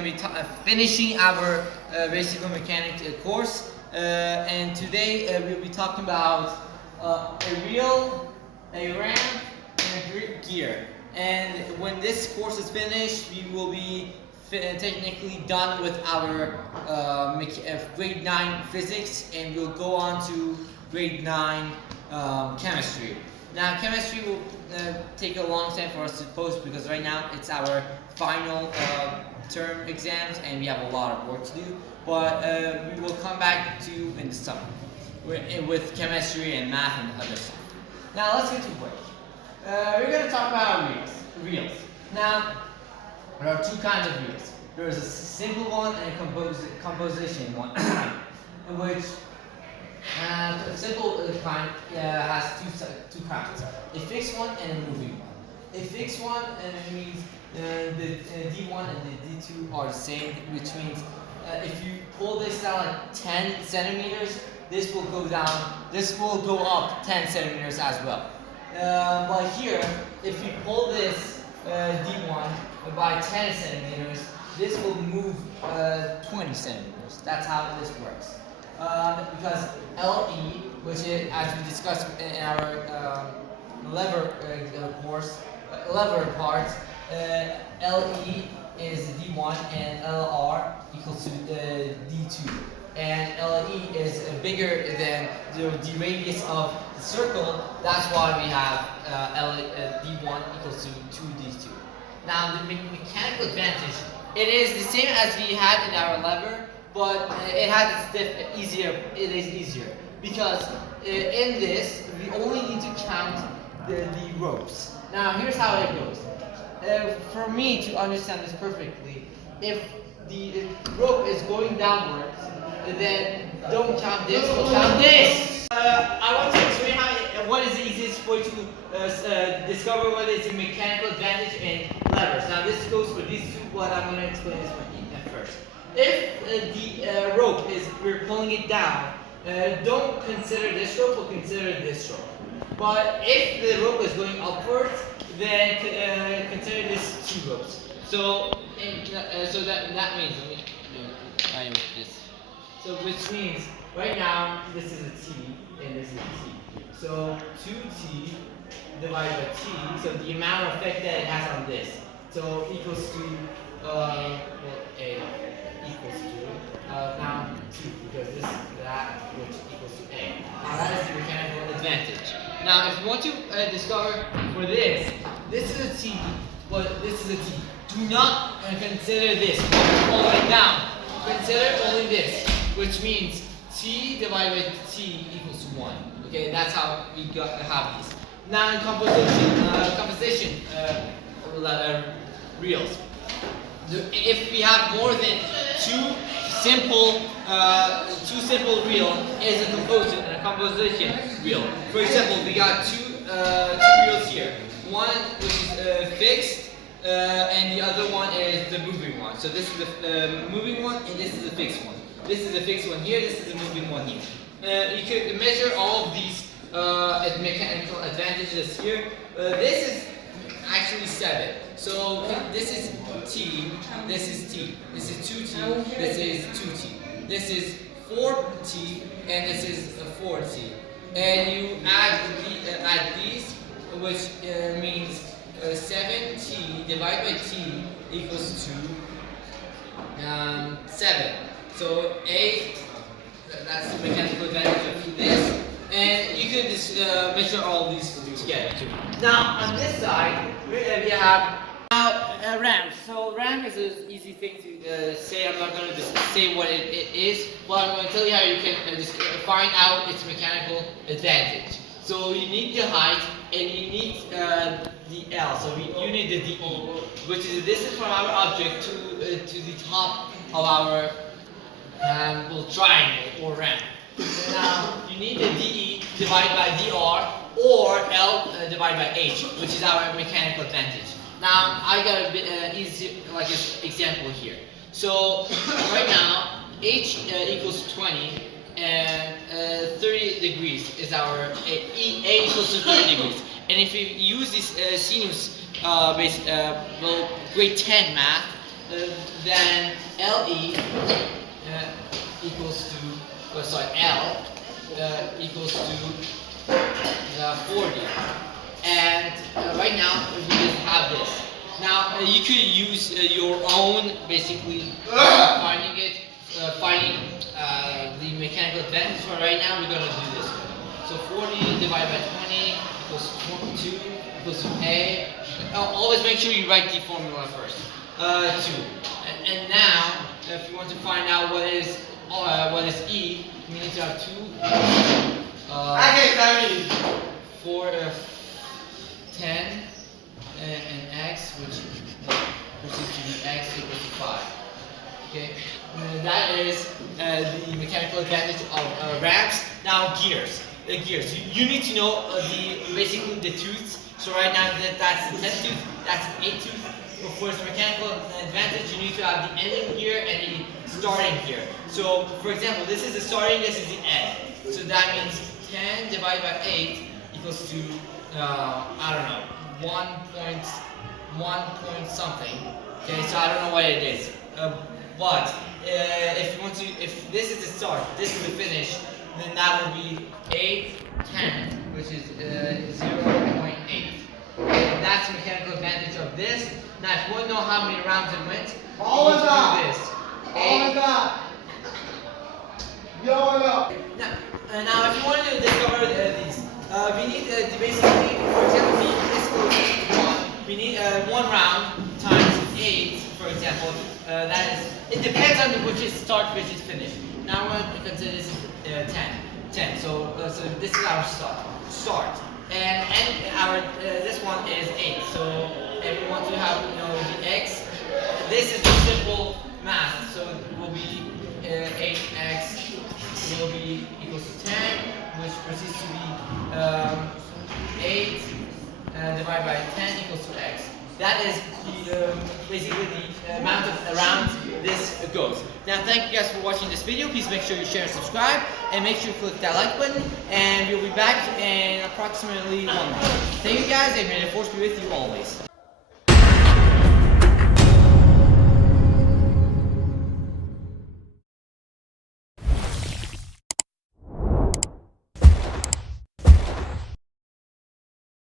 going to be finishing our basic mechanics course, and today we'll be talking about a reel, a ramp, and a grip gear. And when this course is finished, we will be technically done with our grade 9 physics, and we'll go on to grade 9 chemistry. Now, chemistry will take a long time for us to post because right now it's our final term exams and we have a lot of work to do. But we will come back to you in the summer with chemistry and math and other stuff. Now, let's get to work. We're going to talk about reels. Now, there are two kinds of reels. There is a simple one and a composition one, in which a simple kind has two kinds: a fixed one and a moving one. A fixed one means the D1 and the D2 are the same, which means if you pull this down like 10 centimeters, this will go down. This will go up 10 centimeters as well. But here, if you pull this D1 by 10 centimeters, this will move 20 centimeters. That's how this works. Because LE, which is, as we discussed in our lever course, lever part, LE is D1 and LR equals to D2. And LE is bigger than the radius of the circle. That's why we have D1 equals to 2D2. Now, the mechanical advantage, it is the same as we had in our lever, but it has its it is easier because in this we only need to count the ropes. Now here's how it goes. For me to understand this perfectly, if the rope is going downwards, then don't count this, but count this. I want to explain what is the easiest way to discover whether it's a mechanical advantage in levers. Now this goes for these two, but I'm going to explain this one first. If the rope is, we're pulling it down, don't consider this rope, but consider this rope. But if the rope is going upwards, then consider this two ropes. So that means, let me this. So which means right now this is a T and this is a T. So 2T divided by T. So the amount of effect that it has on this. So equals to A equals to now 2 because this that which equals to A. Now that is the mechanical advantage. Now if you want to discover for this is a T, but this is a T. Do not consider this all the way down. Consider only this, which means T divided by T equals to 1. Okay, that's how we have these. Now in composition reels. If we have more than two simple reel is a composition reel. For example, we got two reels here. One which is fixed, and the other one is the moving one. So this is the moving one, and this is the fixed one. This is the fixed one here. This is the moving one here. You could measure all of these mechanical advantages here. This is actually 7. So this is T, this is T, this is 2T, this is 2T, this is 4T, and this is 4T. And you add these, which means 7T divided by T equals to 7. So A, that's the mechanical advantage of this. And you can just measure all these together too. Now on this side, we have ramp. So ramp is an easy thing to say. I'm not going to just say what it is, but I'm going to tell you how you can just find out its mechanical advantage. So you need the height and you need the L. So you need the DE, which is the distance from our object to the top of our triangle or ramp. Now you need the DE divided by DR or L divided by H, which is our mechanical advantage. Now I got a bit easy example here. So right now H equals 20 and 30 degrees is our A equals to 30 degrees. And if you use this sinus grade 10 math, then LE equals to, L equals to 40. And right now we just have this. Now you could use your own, basically finding the mechanical advantage. But right now we're gonna do this. So 40 divided by 20 equals 2 equals to A. Always make sure you write the formula first. 2. And now, if you want to find out what is E, we need to have 2. 4, 10, and X, which proceeds to be X equals to 5. Okay, that is the mechanical advantage of ramps. Now gears. Gears. You need to know basically the tooths. So right now that's the 10th tooth, that's an 8th tooth. But for the mechanical advantage, you need to have the ending gear and the starting gear. So for example, this is the starting, this is the end. So that means 10 divided by 8 equals to I don't know, 1 point something. Okay, so I don't know what it is. But if this is the start, this is the finish, then that will be 8, 10, which is 0.8. And that's the mechanical advantage of this. Now, if you want to know how many rounds it went, you need to do this. 8. Now, if you want to discover these, we need basically, for example, this goes 1. We need 1 round times 8, for example. That is, it depends on which is start, which is finish. Now I'm going to consider this is 10. So this is our start. And our this one is 8. So if we want to have the X, this is the simple math. So it will be 8x will be equals to 10, which proceeds to be 8 divided by 10 equals to x. That is basically the amount of rounds this goes. Now, thank you guys for watching this video. Please make sure you share and subscribe, and make sure you click that like button. And we'll be back in approximately 1 month. Thank you guys, and may the force be with you always.